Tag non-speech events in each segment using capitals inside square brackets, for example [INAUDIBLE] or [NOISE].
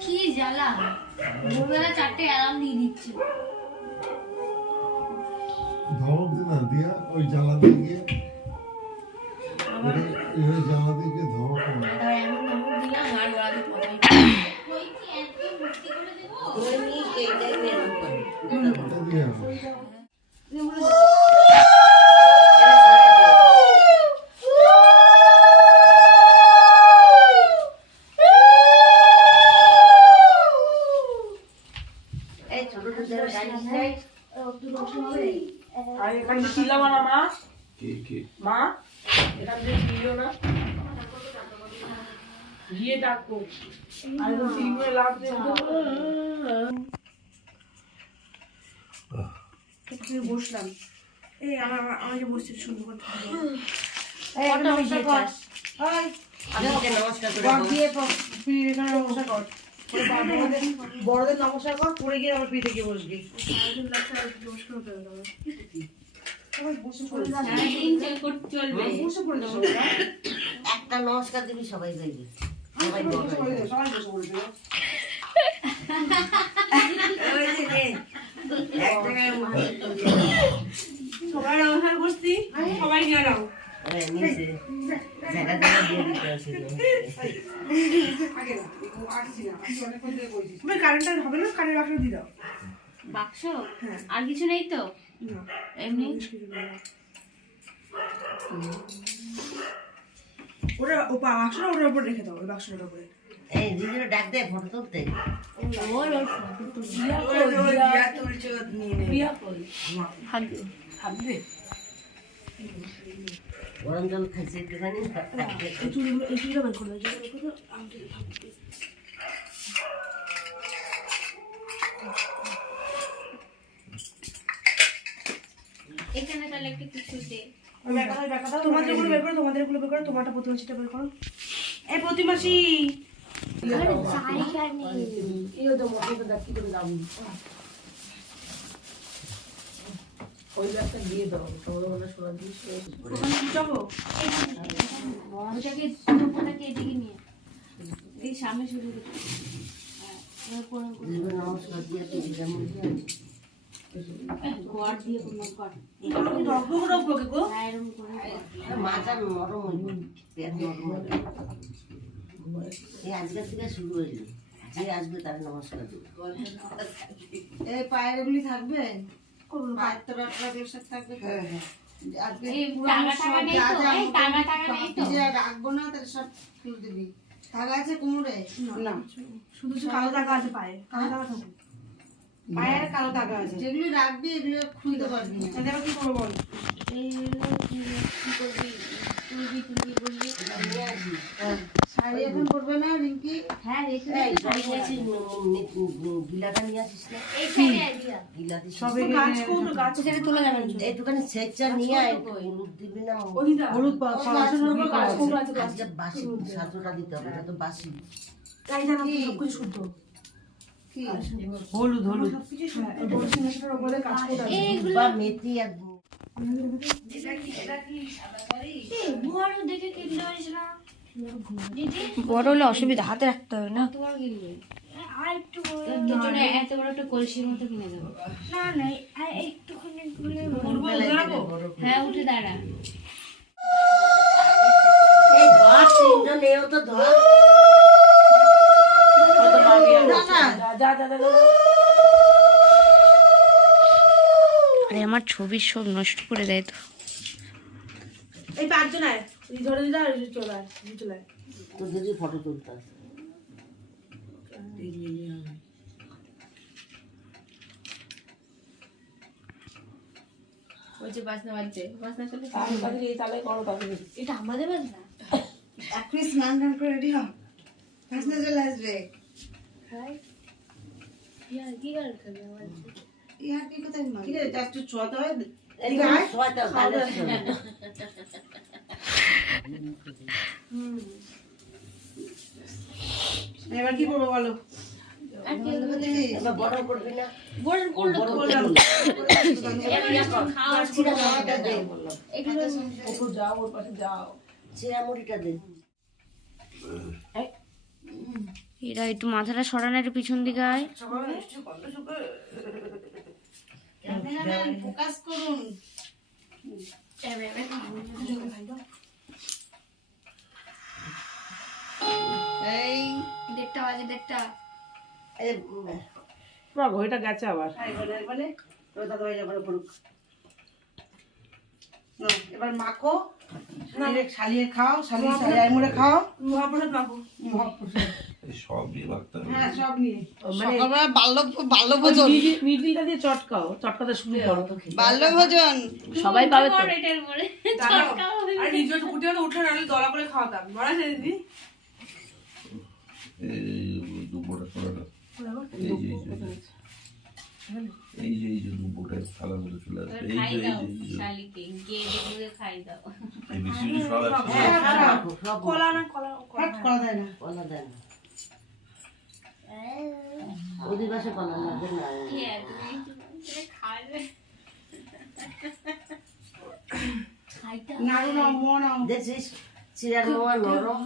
কি জ্বালা? ভোরবেলা চারটে অ্যালার্ম দিয়ে দিচ্ছে। ধমক দি না দিয়া ওই জানলা দিয়ে গিয়ে ওই- ওই দিয়ে গিয়ে ধমক মারে। এমন ধমক দিলাম আর ওরা তো কথাই ওই কি একদম ভর্তি করে দেবো? তুমি এইটাই মেরুন আর এখান ছিলাম না মা। মা? এখান থেকে ছিল না। গিয়ে ডাকবো আর তো ছিলবে লাগছে বসলাম। এই আমার আমাকে বসতে শুরু করতে নমস্কার করে নমস্কার বড়দের বড়দের নমস্কার কর পরে গিয়ে আমার পিঠে গিয়ে বসবি। পড়ে পড়ে যাবে ওরা। একটা নমস্কার দিবি সবাই যাইবে। সবাই বসে পড়ে দেখবে যাবে, সবাই পড়ে। সবাই নমস্কার করছি সবাই নিয়ে ওরে তুমি কারেন্টটা হবে না কারেন্ট বাক্স দিয়ে দাও। বাক্স হ্যাঁ। আর কিছু নেই তো? না, এমনি? কিছু নেই। ও বাক্সটা ওটার উপর রেখে দাও ওই বাক্সটার উপরে। এই দিদির ডাক দে ফটো তুলতে। ওর ওর photo তো দিয়া প্রিয়া কই থাকবে থাকবে গরম জল খাইছে একটুখানি। এখানে তাহলে একটা কিছু দে তোমাদেরগুলো বের করো তোমাদেরগুলো বের করো তোমারটা প্রতিমাসিটা বের করো। এই প্রতিমাসি! এই তো মোটরটা দেখ করে যাব ওই ব্যাগটা দিয়ে দাও তোমাদের মনে ওখানে যাব ওটাকে এদিকে নিয়ে? এই সামনে শুরু করতে আজকের থেকে শুরু হইল যে আসবে তার নমস্কার দেবো। এই পায়ের থাকবে? পায়ের তো। রটরাটের সাথে আজকে এই পুরানো টাকা টাকা সব নেই যা তো? যা এই মতো টাকা টাকা নেই তো? যে রাখব না তাহলে সব খুলে দিবি। টাকা আছে কুমড়ে না। শুধু শুধু কালো টাকা আছে পায়ে। কালো টাকা থাকুক পায়ের কালো টাকা আছে। যেগুলো রাখবি এগুলো খুলতে পারবি না। কি করব বল এইগুলো কি কি করবি তুলবি তুলবি বলবি নিয়ে আসবি শাড়ি এখন পরবে না রিঙ্কি? হ্যাঁ রেখে এই শাড়ি নিয়ে আসিস গিলাটা নিয়ে আসিস না? এই সাইডে আইডিয়া গিলা দিস তো গাছ কোন গাছ? সেটা তুলে যাবেন এইটুখানি সেচা নিয়ে আয়। হলুদ দিবি না হলুদ। পড়াশোনার উপর গাছ কোন আছে আজকে বাসি সাতটা দিতে হবে এটা তো বাসি। তাই জানো কি? সব কিছু শুদ্ধ। হলুদ এইগুলো মেথি আর বড় দেখে কিনতে পারিস না। দিদি বড় হলে অসুবিধা হাতে রাখতে হবে না। আর একটু তোর জন্য এত বড় একটা কলসির মতো কিনে দেবো। না না একটুখানি হ্যাঁ উঠে দাঁড়া। এই ধর তিনজন এও তো ধর। যা যা যা যা। আরে আমার ছবির সব নষ্ট করে দেয় তো। এই পাঁচজন আয়। এই ধরে দিদা আর চলে আয় চলে আয়। তো যদি ফটো তুলতে আসে। ওই বাসনা বাজছে। বাসনা চলে তাড়াতাড়ি এই তালে করো তাড়াতাড়ি এটা আমাদের বাসনা এখনই স্নান টান করে রেডি হ ভাসনা চলে আসবে। ইয়ার কি গাল আমার? কি কোথায় [LAUGHS] এবার কি করব বলো? দে। এরা একটু মাথাটা সরানো একটু পিছন দিকে আয়। ফোকাস করুন। এই। দেড়টা বাজে দেড়টা। ঘড়িটা গেছে আবার। এবারে এবারে। তোর দাদা ভাই এবারে এবার মাখো। শালিয়ে শালিয়ে খাও শালিয়ে শালিয়ে মুড়ে খাও। মহাপ্রসাদ মাখো। মহাপ্রসাদ। সব দিয়ে রাখতে হবে হ্যাঁ সব নিয়ে মানে সকালবেলা বাল্য বাল্য মিডিলটা দিয়ে চটকাও চটকাতে শুরু করো বাল্য সবাই পাবে তো এটার উপরে আর নিজে উঠে হলে উঠে নাহলে দলা করে খাওয়াতাম মনে আছে দিদি এই দুপুরটা করে দাও এই যে এই যে দুপুরটা থালা মতো চলে আসবে এই খাই যে এই দাও যে খাই দাও এই বেশি সব হ্যাঁ, কলা না কলা ফাট করা যায় না নাড়ু নাও মো নাও দেখছিস চিরার মোয়া নরম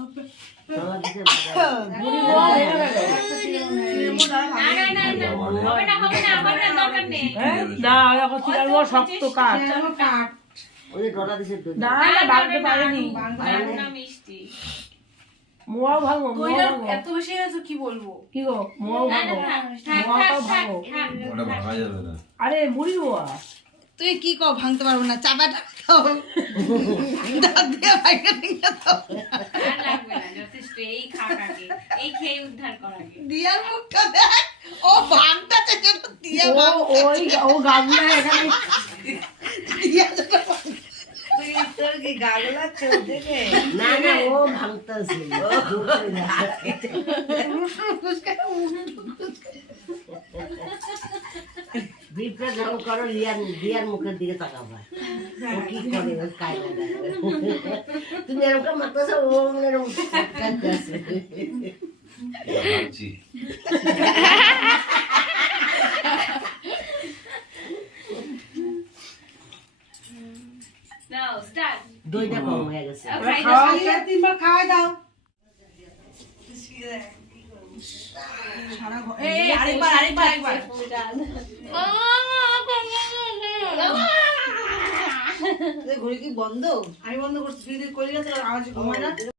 না না না না না হবে না হবে না দরকার নেই হ্যাঁ না এখন চিরার মোয়া শক্ত কাঠ ওই ডলা দিছে না না বাড়তে পারেনি মিষ্টি মোয়াও ভাঙো মোয়াও ভাঙো। এত বেশি হয়েছে কি বলব? কি গো? মোয়াও ভাঙো। মোয়াটাও থাক ভাঙো। ওটা ভাঙা যাবে না। আরে মুড়ি মোয়া? তুই কি কও ভাঙতে পারব না চাপাটা খাও। দাঁত দিয়ে ভাঙা নিয়ে দাও লাগবে না যথেষ্ট এই খাক আগে এই খেয়ে উদ্ধার কর আগে। দিয়ার মুখটা দেখ ও যেন দিয়া ও ওই ও গামলা এখানে দিয়া যেন তুই তোর কি গাগলা চোখ দেখে না না ও ভাঙতেছে ও জোরে বিপরে যখন করো রিয়ার রিয়ার মুখের দিকে তাকাবা ও কি করে ও কায়দা দেয়। তুমি এরকম মারতেছো ও এরকম কাঁদতেছে ভাবছি নাও স্টার্ট দইটা কম হয়ে গেছে খাই দাও শালিয়ে তিনবার খাওয়াই দাও সারা ঘর- এই আরেকবার আরেকবার আরেকবার ঘড়ি কি বন্ধ আমি বন্ধ করছি তুই যদি করি না তাহলে আওয়াজ ঘুমায় না